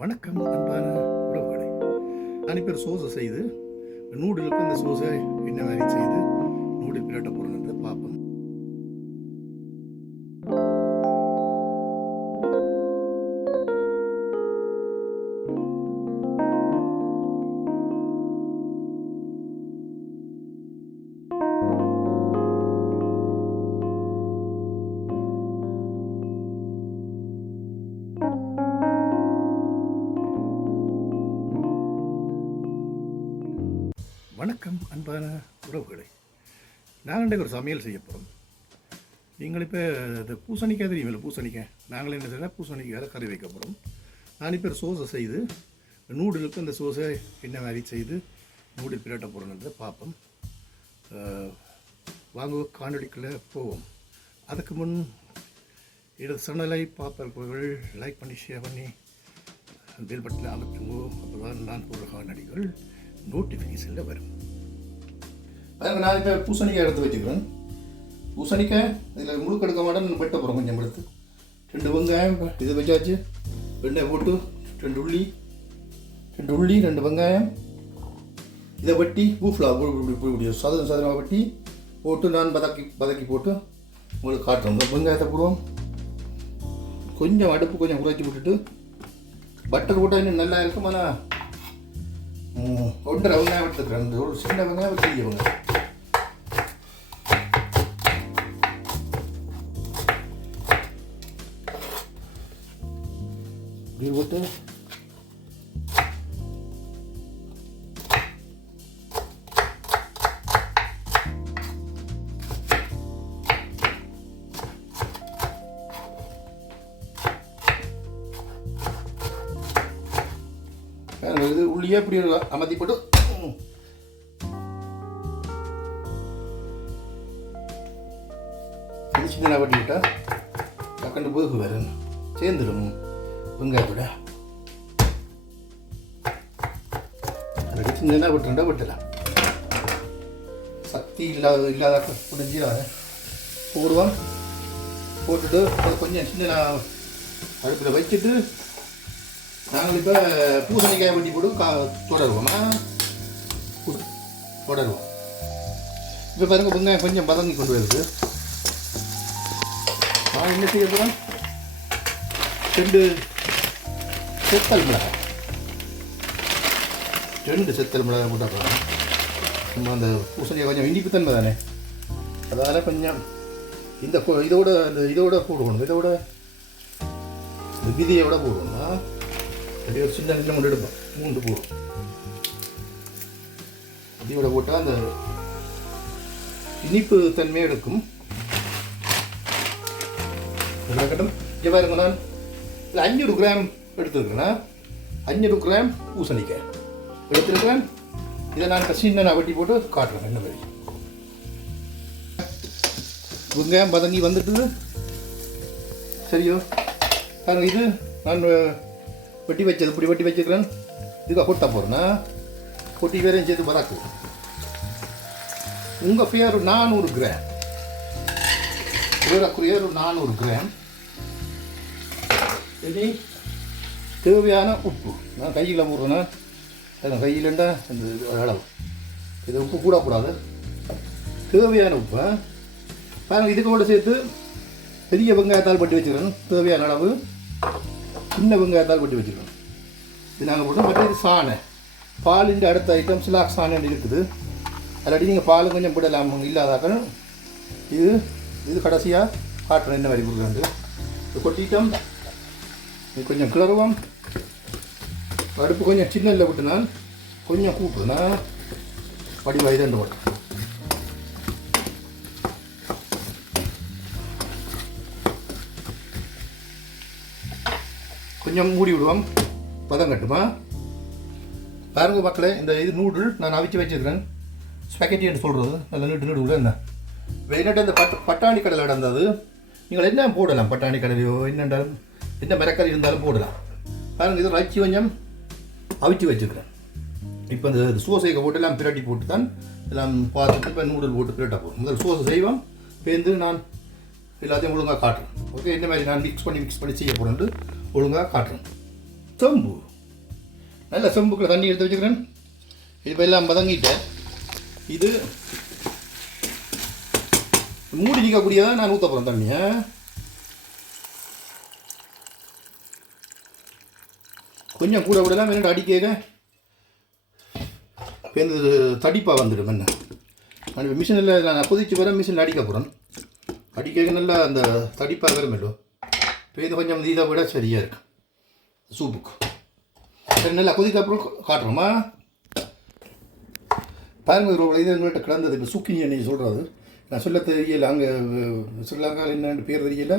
வணக்கம் அன்பான உறவுகளை. நான் இப்போ சோஸை செய்து நூடுலுக்கு அந்த சோஸை என்ன மாதிரி செய்து நூடுல் பிரட்ட போகிறோன்றதை பார்ப்போம். வணக்கம் அன்பான உறவுகளை. நாங்கள் இன்றைக்கு ஒரு சமையல் செய்ய போகிறோம். நீங்கள் இப்போ இந்த பூசணிக்காய் தெரியுமில்ல, பூசணிக்காய் நாங்கள் என்ன செய்தால் பூசணிக்காய் கறி வைக்க போகிறோம். நான் இப்போ ஒரு சோஸை செய்து நூடுலுக்கு அந்த சோஸை என்ன மாதிரி செய்து நூடுல் பிரட்ட போகிறோன்றதை பார்ப்போம். வாங்க காணொலிக்குள்ளே போவோம். அதுக்கு முன் இடது சேனலை பார்ப்பவர்கள் லைக் பண்ணி ஷேர் பண்ணி பெல் பட்டனை அமர்த்துங்கோ. அப்போ தான் நான் போடுற காணொலிகள் நோட்டிஃபிகேஷனில் வரும். நான் இப்போ பூசணிக்காய் எடுத்து வச்சுக்கிறேன். பூசணிக்காய் இதில் முழுக்க எடுக்க மாட்டேன், வெட்ட போகிறோம். கொஞ்சம் எடுத்து 2 வெங்காயம் இது வச்சாச்சு. வெண்ணெய் போட்டு 2 உள்ளி 2 வெங்காயம் இதை வெட்டி சதுரமாக வெட்டி போட்டு நான் பதக்கி போட்டு உங்களுக்கு காட்டுறோம். வெங்காயத்தை போடுவோம். கொஞ்சம் அடுப்பு கொஞ்சம் குறைச்சி விட்டுட்டு பட்டர் போட்டால் இன்னும் நல்லா இருக்கும். ஆனால் 1.5 வெங்காயம் எடுத்துக்கிறேன். ஒரு சின்ன வெங்காயம் பெரிய வெங்காயம் இப்படி போட்டு இது உள்ளியே இப்படி அமர்த்தி போட்டு இது சின்ன வட்டி விட்டால் டக்குன்னு போது வேறு சேர்ந்துடும் வெங்காயத்தோட. அதுக்கு சின்னதாக விட்டுருண்டா விட்டலாம். சக்தி இல்லாத புரிஞ்சு போடுவோம். போட்டுட்டு அதை கொஞ்சம் சின்ன அடுப்பில் வச்சுட்டு நாங்கள் இப்போ பூசணிக்காய் வெட்டி போட்டு தொடருவோம். இப்போ பாருங்க, வெங்காயம் கொஞ்சம் பதங்கி கொண்டு வருது. நான் என்ன செய்யறதுனா 2 செத்தல் மிளகாய் 2 செத்தல் மிளகாய் போட்டால் போகிறோம். நம்ம அந்த பூசணிக்காய் கொஞ்சம் இனிப்பு தன்மை தானே, அதால் கொஞ்சம் இதோட போடுவோம். இதோட விதையோட போடுவோம்னா அப்படி ஒரு சின்ன சின்ன கொண்டு எடுப்போம். 3 போடுவோம். இதோட போட்டால் அந்த இனிப்பு தன்மை எடுக்கும். கட்டும் இங்கே பாருங்க, நான் 500 கிராம் எடுத்துருக்கேன்னா 500 கிராம் பூசணிக்காய் எடுத்துருக்கிறேன். இதை நான் சின்ன வெட்டி போட்டு காட்டுறேன். என்ன மாதிரி வெங்காயம் பதங்கி வந்துட்டு சரியோ பாருங்க. இது நான் வெட்டி வச்சது இப்படி வெட்டி வச்சுக்கிறேன். இதுக்காக கொட்ட போகிறேன்னா கொட்டி வேறையும் சேர்த்து பதாக்கு. உங்கள் பேர் 400 கிராம், ஏறக்குறைய 400 கிராம். இனி தேவையான உப்பு நான் கையில் போடுறேன்னா கையிலண்டா அந்த அளவு இது உப்பு கூடக்கூடாது. தேவையான உப்பு பாருங்கள். இதுக்கு கூட சேர்த்து பெரிய வெங்காயத்தால் பட்டி வச்சுக்கிறேன். தேவையான அளவு சின்ன வெங்காயத்தால் பட்டி வச்சுக்கிறோம். இது நாங்கள் போட்டோம். மற்ற இது சாணை பாலிൻ്റെ அடுத்த ஐட்டம் சிலாக் சாணை இருக்குது. அல்லாட்டி நீங்கள் பால் கொஞ்சம் போடலாம். இல்லாதாக்க இது கடைசியாக காட்டுறேன் என்ன மாதிரி கொடுக்குறது. இது கொட்டிட்டோம். இது கொஞ்சம் கிளறுவோம். அடுப்பு கொஞ்சம் சின்னதில் விட்டுனால் கொஞ்சம் கூப்பிடுனா வடிவாய் தான் போட்டோம். கொஞ்சம் மூடி விடுவோம். பதம் கட்டுமா பாருங்க மக்களே. இது நூடுல் நான் அவிச்சு வச்சுருக்கிறேன். ஸ்பெகட்டின்னு சொல்கிறது. நல்ல நீட்டு விட என்ன வெயிட்டு அந்த பட்டாணி கடலை நடந்தது. நீங்கள் என்ன போடலாம், பட்டாணி கடலையோ என்னென்றாலும் என்ன மரக்கறி இருந்தாலும் போடலாம். பாருங்கள், இது ரச்சி கொஞ்சம் அவிச்சு வச்சுக்கிறேன். இப்போ இந்த சோசையை போட்டு எல்லாம் பிரட்டி போட்டு தான் எல்லாம் பார்த்துட்டு இப்போ நூடுல் போட்டு பிரட்ட போகிறோம். முதல் சோஸை செய்வோம். பேருந்து நான் எல்லாத்தையும் ஒழுங்காக காட்டுறேன். ஓகே, இந்த மாதிரி நான் மிக்ஸ் பண்ணி செய்ய போகிறேன்ட்டு ஒழுங்காக காட்டுறேன். செம்பு நல்ல செம்புக்குள்ள தண்ணி எடுத்து வச்சுக்கிறேன். இப்போ எல்லாம் வதங்கிட்டேன். இது மூடி நிற்கக்கூடியதான் நான் ஊற்ற போகிறேன் தண்ணியை. கொஞ்சம் கூட விடலாம், வேணும் அடிக்க பேருந்து தடிப்பாக வந்துடும். என்ன நான் மிஷினில் நான் கொதிச்சு வர மிஷினில் அடிக்க போகிறேன். அடிக்க நல்லா அந்த தடிப்பாக வரும் இல்லை. இப்போ இது கொஞ்சம் இதை விட சரியாக இருக்கு சூப்புக்கு. சரி, நல்லா கொதிக்க அப்புறம் காட்டுறோமா பாருங்க. இது எங்கள்கிட்ட கிடந்தது இப்போ சுக்கினி நீ சொல்கிறது நான் சொல்ல தெரியல. அங்கே ஸ்ரீலங்காவில் என்னென்னு பேர் தெரியல.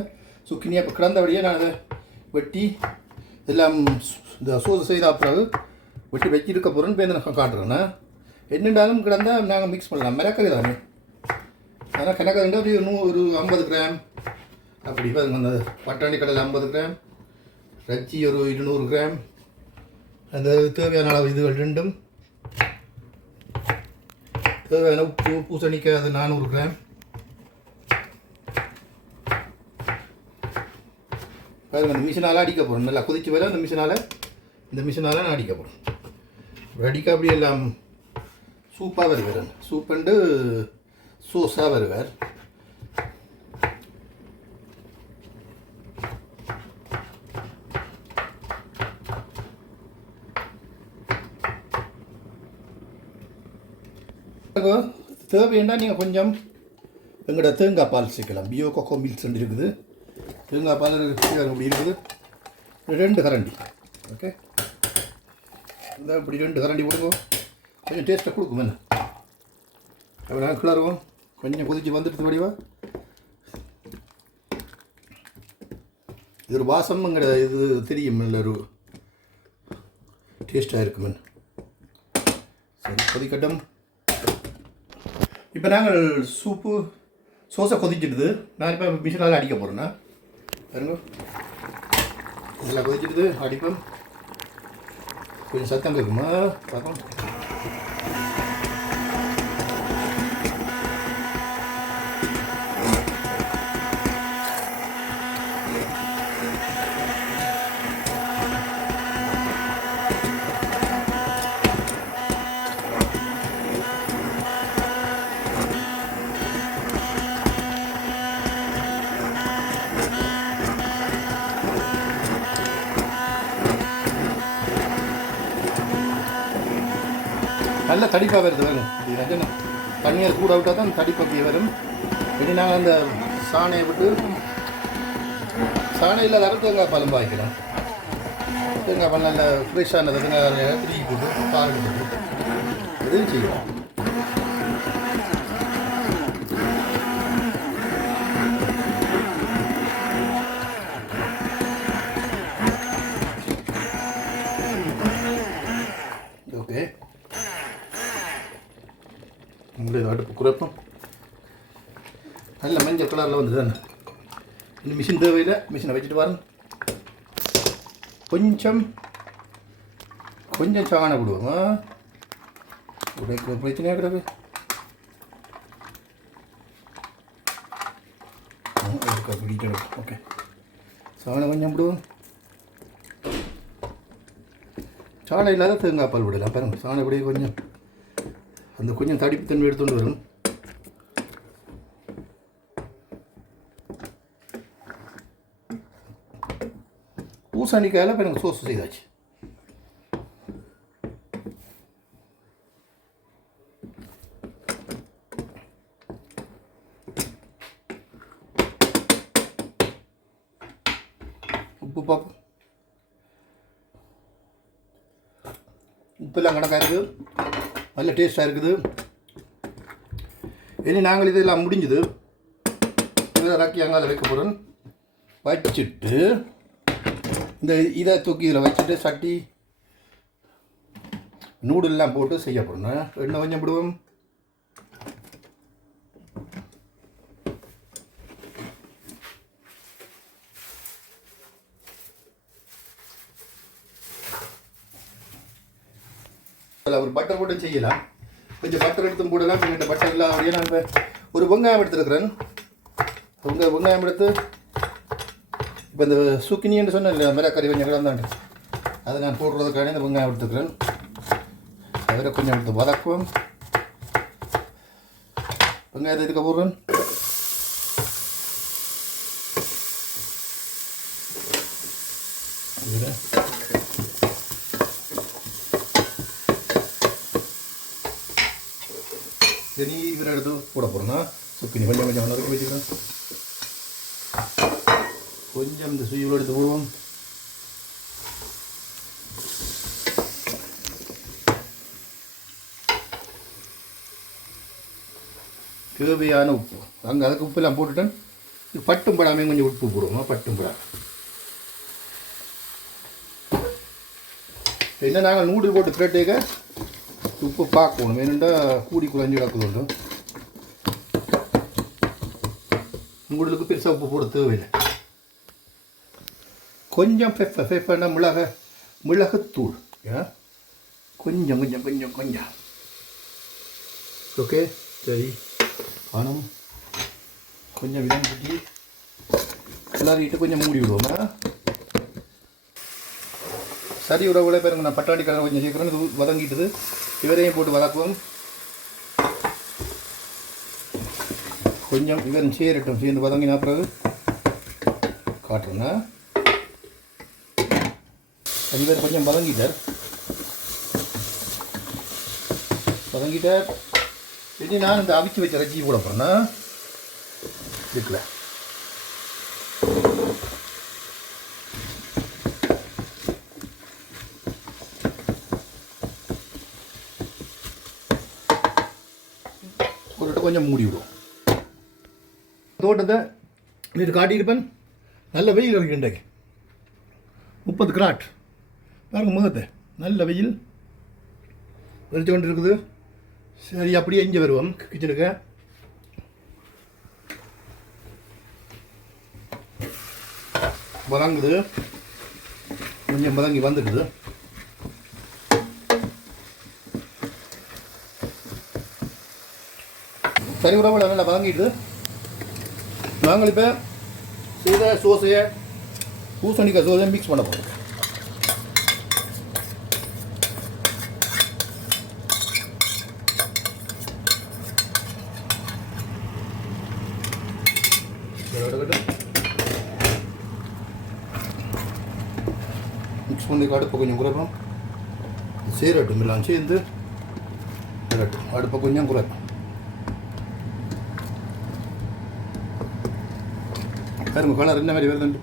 சுக்கினியாக இப்போ கிடந்தபடியே நான் அதை வெட்டி எல்லாம் இந்த சோறு செய்த பிறகு வெட்டி வச்சிருக்க போகிறேன்னு பேருந்து நான் காட்டுறேண்ணா. என்னென்னாலும் கிடந்தால் நாங்கள் மிக்ஸ் பண்ணலாம். மிளக்கறி தானே, ஆனால் கணக்காக ஒரு 50 கிராம் அப்படி பாருங்க. அந்த பட்டாணி கடலை 50 கிராம், ரச்சி ஒரு 200 கிராம், அந்த தேவையான அளவு இதுகள் ரெண்டும், தேவையான உப்பு, பூசணிக்காய் அது 400 கிராம். பாருங்க, அந்த மிஷினால் அடிக்க போகிறோம். நல்லா கொதிச்சு வர அந்த மிஷினால் நான் அடிக்க போகிறோம். அடிக்க அப்படி எல்லாம் சூப்பாக வருவார். சூப்பண்டு சோஸாக வருவார். தேவைன்னா நீங்கள் கொஞ்சம் எங்களோட தேங்காய் பால் சேர்க்கலாம். பியோ கொக்கோ மில்ஸ் இருக்குது. தேங்காய் பால் அப்படி இருக்குது. 2 கரண்டி. ஓகே, இந்த இப்படி 2 கரண்டி கொடுங்க. கொஞ்சம் டேஸ்ட்டை கொடுக்கும். என்ன அப்படி நாங்கள் கிளறுவோம். கொஞ்சம் கொதிச்சு வந்துட்டு வடிவா இது ஒரு வாசம்ங்கிற இது தெரியும். இல்லை ஒரு டேஸ்ட்டாக இருக்குமே. சரி, கொதிக்கட்டும். இப்போ நாங்கள் சோஸை கொதிச்சிடுது. நான் இப்போ மிஷினால் அடிக்க போகிறேன்னா பாருங்க. நல்லா கொதிச்சிடுது. அடிப்போம். கொஞ்சம் சத்தம் இருக்குமா பார்ப்போம். நல்ல தடிப்பாக வருது. வரும் இது தண்ணியை கூட விட்டால் தான் தடிப்பாக வரும். இனி நாங்கள் அந்த சாணையை விட்டு சாணையில் வர தேங்காய் பாலும் பாய்க்கலாம். தேங்காய் பால் நல்ல ஃப்ரெஷ்ஷான தேங்காய் திருப்பி போட்டு பால் போட்டு எதுவும் செய்யலாம். ஓகே, உங்களுடைய அடுப்பு குறைப்போம். நல்ல மஞ்சள் கலரில் வந்து தானே. இந்த மிஷின் தேவையில்லை. மிஷினை வச்சுட்டு வரேன். கொஞ்சம் சாணம் விடுவோம். உடைக்க பிரச்சனையாக கிடக்கு. பிடிக்கணும். ஓகே, சாணம் கொஞ்சம் விடுவோம். சாணம் இல்லாத தேங்காய் பால் விடலாம். பாருங்கள், சாணம் இப்படியே கொஞ்சம் அந்த கொஞ்சம் தடிப்பு தன்மை எடுத்துகிட்டு வரும். பூசணிக்காயில் இப்போ எனக்கு சோஸ் செய்தாச்சு. உப்பு பார்ப்போம். உப்பெல்லாம் கணக்காக இருக்குது. நல்ல டேஸ்ட்டாக இருக்குது. இனி நாங்கள் இதெல்லாம் முடிஞ்சுது. இதை ராக்கி அங்கால வைக்க போகிறோம். வச்சுட்டு இதை தூக்கி இதில் வச்சுட்டு சட்டி நூடுல்லாம் போட்டு செய்ய போகிறோம். எண்ணெய் கொஞ்சம் விடுவோம். ஒரு பட்டர் போட்டு செய்யலாம். கொஞ்சம் பட்டர் எடுத்து போடலாம். என்கிட்ட பட்டர் இல்லை. அப்படியே நான் ஒரு வெங்காயம் எடுத்துருக்குறேன். வெங்காயம் எடுத்து இப்போ இந்த சுக்கினின்னு சொன்னேன் இல்லை, மிளகறி கொஞ்சம் கிடந்தாண்டு அதை நான் போடுறதுக்கான இந்த வெங்காயம் எடுத்துக்கிறேன். அதில் கொஞ்சம் எடுத்து வதக்குவோம். வெங்காயத்தை இதுக்கு போடுறேன். இனி இவரை எடுத்து போட போகிறேன்னா சுக்கினி கொஞ்சம் கொஞ்சம் வளர்க்க வச்சுக்கிறேன். கொஞ்சம் இந்த சுயில் எடுத்து போடுவோம். தேவையான உப்பு அங்கே அதுக்கு உப்பெல்லாம் போட்டுட்டேன். இது பட்டும் படாமல் கொஞ்சம் உப்பு போடுவோம். பட்டும் படாமல் என்ன நாங்கள் நூடுல் போட்டு பிரட்டேக்க உப்பு பார்க்கணும். வேணுண்டா கூடி குறைஞ்சி கிடக்குது. நூடுலுக்கு பெருசாக உப்பு போட தேவையில்லை. கொஞ்சம் பெப்பர்னா மிளகுத்தூள் கொஞ்சம் கொஞ்சம் கொஞ்சம் கொஞ்சம். ஓகே சரி. பணம் கொஞ்சம் விதம் கட்டி கிளறிட்டு கொஞ்சம் மூடி விடுவோமா. சரி உறவுகளை பாருங்க, நான் பட்டாணி கலர் கொஞ்சம் சேர்க்குறேன். இது வதங்கிட்டுது. இவரையும் போட்டு வதக்குவோம். கொஞ்சம் இவரும் சேரட்டும். சேர்ந்து வதங்கினா பிறகு காட்டுறேன்னா இவர் கொஞ்சம் வதங்கிட்டார். இனி நான் இந்த அவிச்சு வச்ச ரச்சி போட போகிறேன்னா இருக்குல்ல. போட்டு கொஞ்சம் மூடி விடுவோம். தோட்டத்தை இது காட்டியிருப்பேன். நல்ல வெயில் இருக்கு. இன்றைக்கு 30 கிராட் பாருங்க. முகத்தை நல்ல வெயில் வெறிச்சு கொண்டு இருக்குது. சரி அப்படியே இங்கே வருவோம் கிச்சனுக்கு. வதங்குது. கொஞ்சம் வதங்கி வந்துடுது. சரி உறவுகளை நல்லா வதங்கிடுது. நாங்கள் இப்போ செய்த சோசையை பூசணிக்காய் சோசையை மிக்ஸ் பண்ண போகிறோம். மிக்ஸ் பண்ணி அடுப்பை கொஞ்சம் குறைப்போம். சேரட்டும் எல்லாம் சேர்ந்து சேரட்டும். அடுப்பை கொஞ்சம் குறைப்போம். பாருங்க கலர் என்ன மாதிரி வருதுண்டு.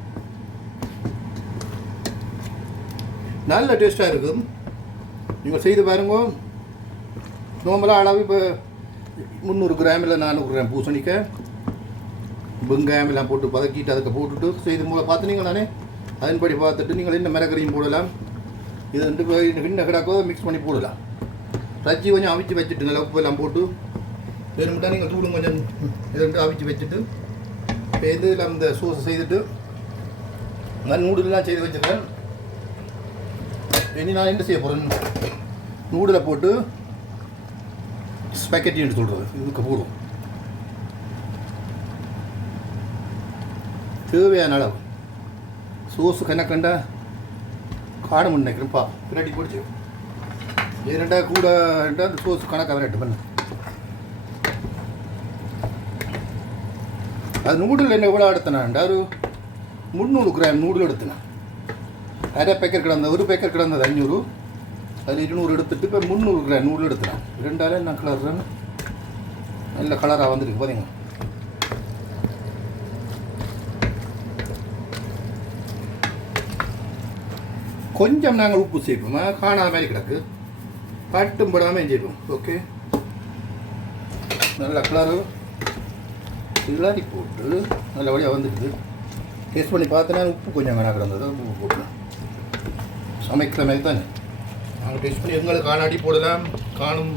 நல்ல டேஸ்ட்டாக இருக்கும். நீங்கள் செய்து பாருங்க. நார்மலாக அளவு இப்போ 300 கிராம் இல்லை 400 கிராம் பூசணிக்காய் வெங்காயம் எல்லாம் போட்டு பதக்கிட்டு அதுக்கு போட்டுட்டு செய்து மூலம் பார்த்துனீங்க. நானே அதன்படி பார்த்துட்டு நீங்கள் என்ன மிளகரையும் போடலாம். இது வந்து இன்னும் கிடக்கோ மிக்ஸ் பண்ணி போடலாம். ரச்சி கொஞ்சம் அவிச்சு வச்சுட்டு நல்லா உப்பு எல்லாம் போட்டு வேணும்ட்டா நீங்கள் தூளும் கொஞ்சம் இதை அவிச்சு வச்சுட்டு இதில் அந்த சோஸை செய்துட்டு நான் நூடுலாம் செய்து வச்சுருக்கேன். இனி நான் என்ன செய்ய போகிறேன், நூடுலை போட்டு ஸ்பெக்கெட்டின்னு சொல்கிறது இதுக்கு போடுவோம். தேவையான அளவு சோஸு கணக்கண்டா காணும் நினைக்கிறேன்ப்பா. பின்னாடி பிடிச்சி ஏரெண்டா கூட அந்த சோஸு கணக்காக விரட்டு பண்ண. அது நூடுல் என்ன எவ்வளோ எடுத்தேனாண்டா ஒரு 300 கிராம் நூடுல் எடுத்தேன். அரை பேக்கெட் கிடந்தது, ஒரு பேக்கெட் கிடந்தது 500. அதில் 200 எடுத்துட்டு இப்போ 300 கிராம் நூடுல் எடுத்தேன். 2 நான் கலர் நல்ல கலராக வந்துருக்கு பார்த்தீங்க. கொஞ்சம் நாங்கள் உப்பு சேர்ப்போம். காணாத மாதிரி கிடக்கு. பட்டும் படாமல் சேர்ப்போம். ஓகே நல்ல கலரு கிளறி போட்டு நல்லபடியாக வந்துடுது. டேஸ்ட் பண்ணி பார்த்தோன்னா உப்பு கொஞ்சம் வேணா கிடந்தது. உப்பு போட்டலாம். சமைக்கிற மாதிரி தானே நாங்கள் டேஸ்ட் பண்ணி எங்களுக்கு காணாடி போடலாம். காணும்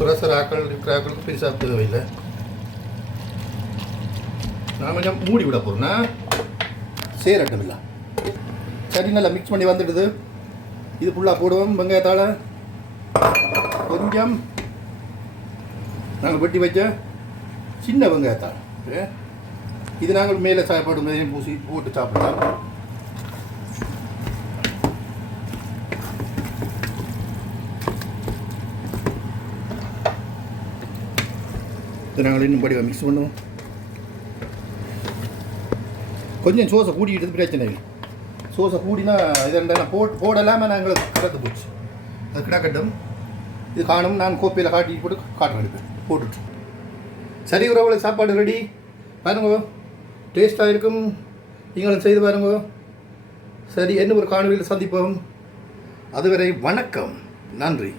ப்ரெஷர் ஆக்கள் இருக்கிற ஆக்களுக்கு பெருசாக தேவையில்லை. நான் கொஞ்சம் மூடி விட போகிறேன்னா சேரட்டும் இல்லை. சரி நல்லா மிக்ஸ் பண்ணி வந்துடுது. இது ஃபுல்லாக போடுவோம். வெங்காயத்தால் கொஞ்சம் நாங்கள் வெட்டி வச்ச சின்ன வெங்காயத்தால் இது நாங்கள் மேலே சாப்பாடு மேலே பூசி போட்டு சாப்பிடலாம். இதை நாங்கள் இன்னும் படிவா மிக்ஸ் பண்ணுவோம். கொஞ்சம் சோஸை கூட்டிக்கிட்டது பிரச்சனை இல்லை. சோஸை கூடினா இதை நான் போடலாமல் நான் எங்களுக்கு கலந்து போச்சு. அது கிடக்கட்டும். இது காணும். நான் கோப்பையில் காட்டி போட்டு காட்டுறேன். எடுப்பேன் போட்டுட்டு. சரி உறவுகளை சாப்பாடு ரெடி பாருங்க. டேஸ்ட்டாக இருக்கும். நீங்களும் செய்து பாருங்க. சரி, என்ன ஒரு காணொலியில் சந்திப்போம். அதுவரை வணக்கம், நன்றி.